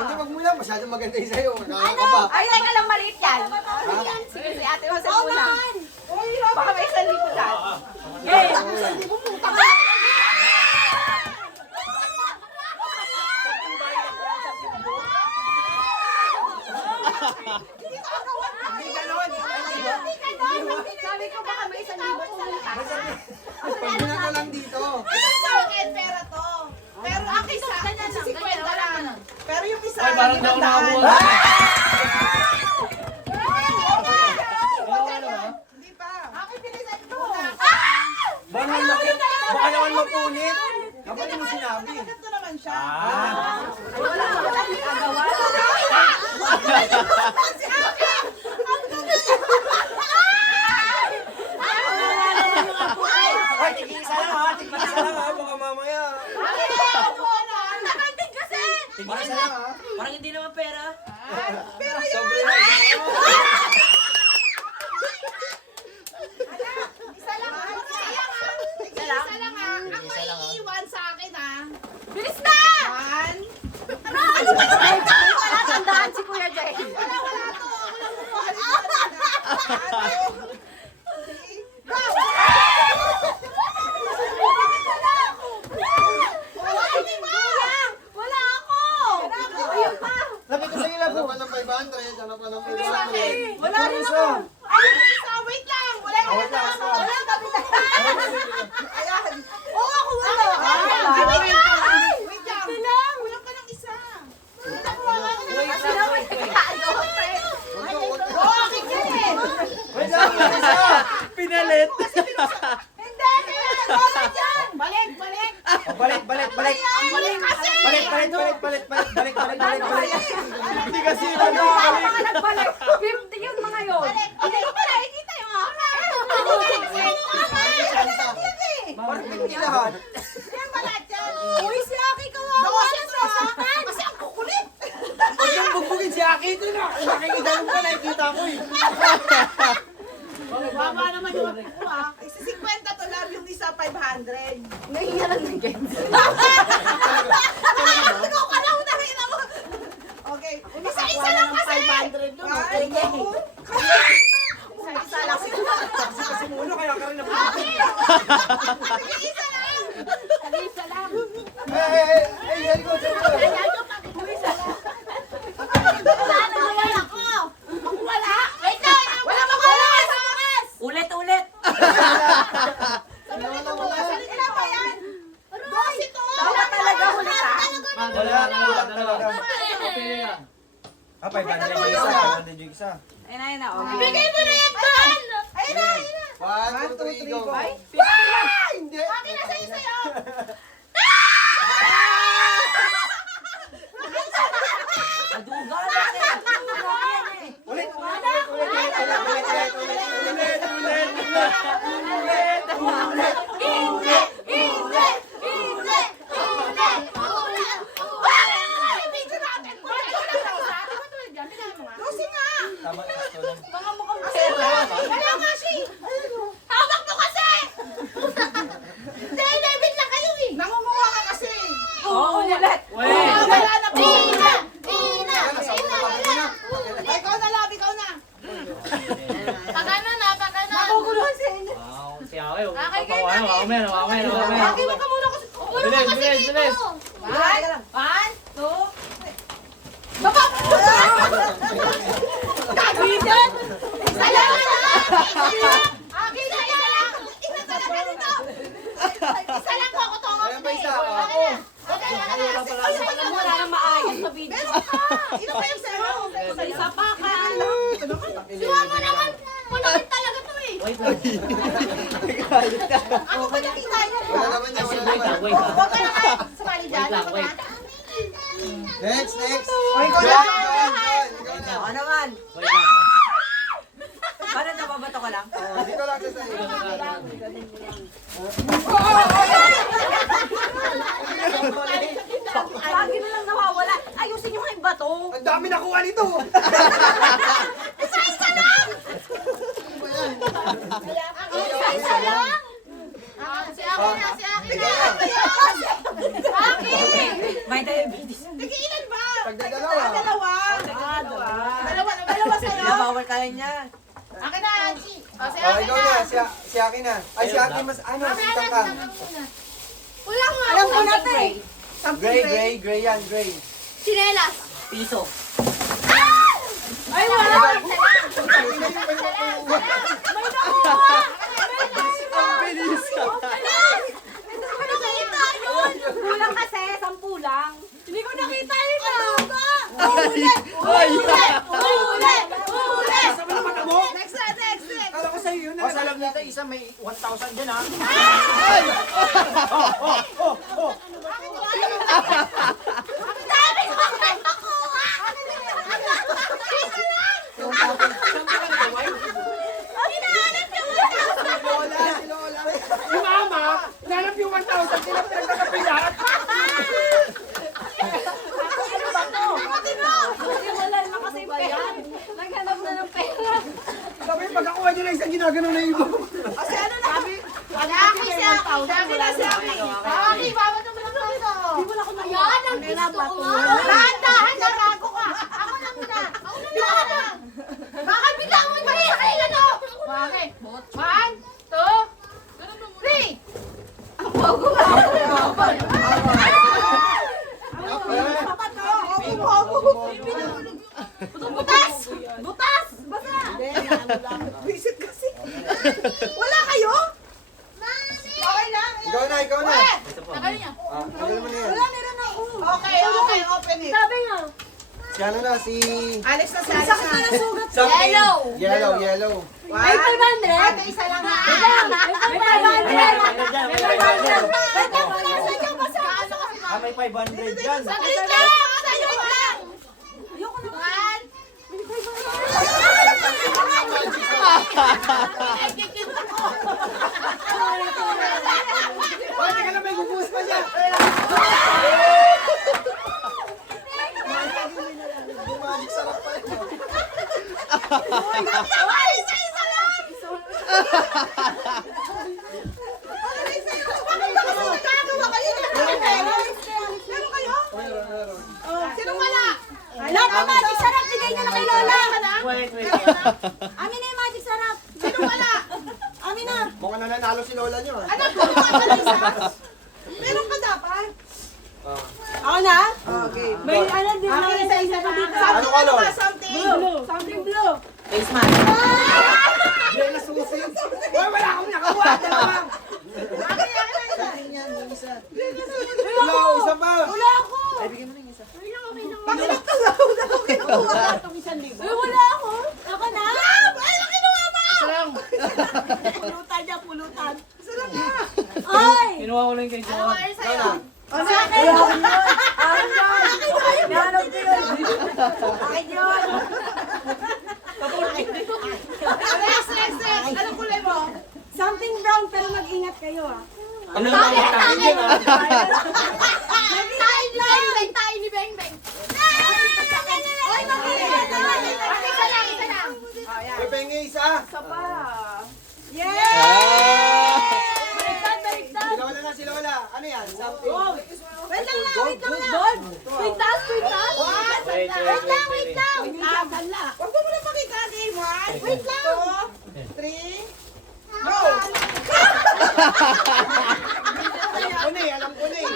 Hindi, wag mo lang. Masyadong maganda yung sa'yo. Ano? Nakakaba. Ay, teka lang, maliit yan. Sige, si Ate Jose muna. Baka may 1,000 dyan. Hindi ganon. Sabi ko baka may 1,000 pumunta. Pagbilang ko lang dito. Sa akin, pera to. Pero ang isa, si 50 lang. Pero yung isa, Ay, parang daw 500. nakabuha. Hindi pa. Akin pinisan to. Baka naman mapunit. Kapag mo sinabi. Ganito naman siya. Wala ka ba tayong agawa? Ay, tigil-isa lang ha. Tigil-isa lang ha. Baka mamaya. Tigil-isa lang ha. Parang hindi naman pera. Sobre na. Isa lang ha. Isa lang ha. Ang maiiwan sa akin ha. Bilis na! 1. Ano ba naman ito? Wala tandaan si Kuya Jay. Wala to. Wala mo po. Ano? Wala ako! Ayun pa! Sabi ko sa'yo lang. Ano pa ng 500? Ano pa ng 500? Wala rin ako! Ay, isa. Wait lang. Wala na. Wait lang. Wala kami na! Ayan. Oo, ako wala! Ay, wait lang. Wait lang. Ito lang! Wala ka ng isa. Kasi naman nagkaano, friend. Oo, akin yan eh. Wait lang. Isa. Pinalit. Hindi! Wala dyan! Balik, balik. Balik, balik, balik. Balik kasi. Balik, balik, balik, balik, balik, balik, balik, balik, balik. Hindi kasi Ano ang mga nagbalik? 50 yun mga yun. Hindi ko pa nakikita yung akin. Parang hindi lahat. Yan ba lahat yan? Uy, si Aki kawawa na sa akin. Kasi ang kukulit. Huwag yung bugbugin si Aki ito na. Nakikita mo pa, nakikita ko eh. Baba naman yung ako ah. Isa 50 to lang yung isa 500. Nahiya lang ng Gens. Ikaw ka lang nakita mo. Okay. Isa-isa lang kasi. 500 doon. Sige. Isa lang. Kasi mulo, kaya ka rin nabubugbog. Isa lang. Isa lang. Eh, very good, very good. Wala na naman ako. Wala. Wait lang. Wala magulas. Ulit. Ilan ba yan? 12 to. Wala talaga huli ka. Wala talaga. Ah, 500 yung isa. 500 yung isa. Ayun na, okay. Bigay mo na yan, Tan. Ayun na, ayun na. 1, 2, 3, go. Ay, Hindi. Akin na sa'yo sa'yo. Aduga natin. Ulit, ulit, ulit, ulit, ulit, ulit, ulit, ulit. Hindi! Hindi! Hindi! Lucy nga. Tama, sakto lang. Mga mukhang Wala nga siya. Hawak mo kasi. Hindi, David lang kayo eh. Nangunguha ka kasi. Oo, ulit. Wala na po. Ay, Ikaw na, Lab. Ikaw na. Nakuguluhan sa inyo. Wow, si Awe. Papawain. Wakamen. Lagi mo ka muna kasi. Bilis. One, two, Baba! Gagawin! Isa lang! Akin na, isa lang! Isa talaga nito! Isa lang ko, kutongo Ayan ba isa? Okay, wala nang maayos sa video. meron ka! Ino pa yung sa'yo? Sa isa pa ka. Siwa mo naman! Malakit talaga to eh! Wait lang. Ako ba nakita niya? Wala naman niya, wala naman. Wait lang. Huwag ka na kayo sumali dyan. Wait lang, wait. Next, next. Ay, ikaw na. Ikaw na. Ano naman? Wait lang. Paano nababato ko lang? Oh, dito lang sa sa'yo. Lagi na lang nawawala. Ayusin yung mga bato. Ang dami nakuha nito. Isa-isa lang! Isa-isa lang! Si Akin na! Ikaw na. Akin! May diabetes. Nagiilan ba? Dalawa. Dalawa sa'yo. Bawal kaya niya. Akin na, Angie. O, si Oh, akin ikaw na. na. Si akin na. Ay, si akin mas, ano, sitang ka. Wala nga. Alam ko natin. Gray yan, gray. Sinelas. Piso. Ay, wala. Kulang kasi, 10 lang. Hindi ko nakita yun. Next. Kala ko sa'yo yun. O, sa loob nito, isa may 1,000 dyan, ha? Dami ko nakuha. Hinahanap niya mo. Si Lola. Yung mama, nanap yung 1,000, sila pinagkakapi lahat. Wala na kasi pera. Naghanap na ng pera. Sabi, pag ako ay nila isang ginagano na iba. Kasi ano na? Aki, si Aki. Aki, bawat naman ang ito. Ayan, ang gusto ko. Dahan-dahan, narago ka. Ako na muna. Baka bigla mo yung mahihila, no? Bakit? 1, 2, 3. Ang bago nga. Butas! Butas! Basa! Visit kasi. Wala kayo? Mami! Okay lang. Ikaw na. Tagal niya. Tagal mo na yan. Meron ako. Okay, open it. Sabi nga. Si ano na, si... Alis na, alis na. Something. Yellow. Yellow. May 500. Ate, isa lang ha. May 500. May 500 dyan. Saglit lang! Saglit lang! Ayoko na. One. Hoy, teka lang, may gubuhos pa dyan. Magic sarap pa rin. Ay, isa lang! Bakit ba kasi nagkagawa kayo? Meron kayo? Meron. Sino wala? Wala ka magic sarap. Bigay niya na kay Lola. Wait. Amin na yung magic sarap. Sino wala? Amin na. Mukhang nananalo si Lola nyo. Anak ko, mga kalisa. Meron ka dapat. Ako na? Okay. May ano din. Akin, isa-isa na. Ano color? Something. Blue. Something blue. Face mask. Hindi na susin. Hoy, wala akong nakakuha. Dalawang. Wala, isa pa. Wala ako. Ay, bigyan mo na yung isa. Bakit ka lang? Wala ako kinuha. Uy, wala ako. Ako na? Ay, ano kinuha mo? Pulutan niya, pulutan. Isa lang na. Ay! Kinuha ko lang kay Ano Johan. kayo sa'yo? Sa akin yun! Akin yun! Nahanap ko yun! Akin yun! Next. Anong kulay mo? Something brown pero mag-ingat kayo ah. Ano ba yung tawag yun, ah? Tayo ni Beng Beng. Ay, isa lang. May pengi isa. Isa pa. Ah! Baliktad! Si Lola na, si Lola. Ano yan? Something. Wait lang. Gold! Quintas! Wait lang. Huwag mo muna pakita, game. 1, wait lang. 2, 3, go. Alam ko na eh.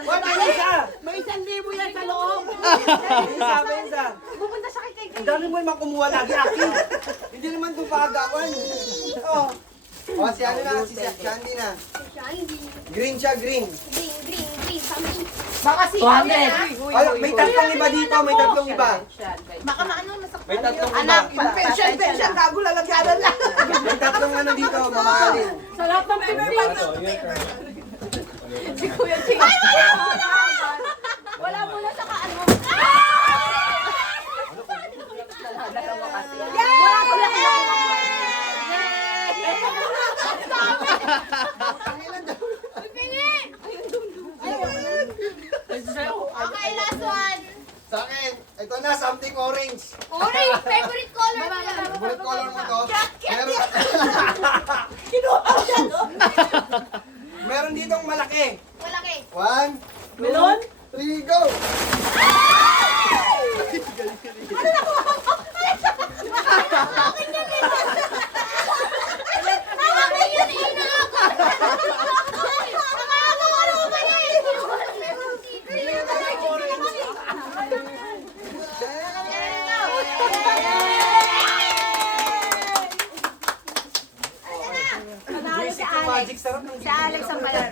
Hoy, may isa. May 1,000 yan sa loob! May isa. Pupunta siya kay Ang dami mo naman kumuha lagi, Aki. Hindi naman ito paagawan. Oh. Oh, si ano na, si Shandy na. Green siya, green. Green. Something. Baka si 200. Ay, may tatlong iba dito, may tatlong iba. Baka maano masaktan. May tatlong iba. Anak, pension, gago lalagyanan lang. May tatlong ano dito, mamahalin. Sa lahat ng 50! Si Kuya Ching. Ay, Wala muna sa kaano. Wala ko lang. Okay, last one. Sa akin, ito na, something orange. Orange, favorite color mo. Favorite color mo to? Meron, meron ditong malaki. Malaki. 1, 2, Melon? 3, go! Magic sarap ng Si Alex ang pala.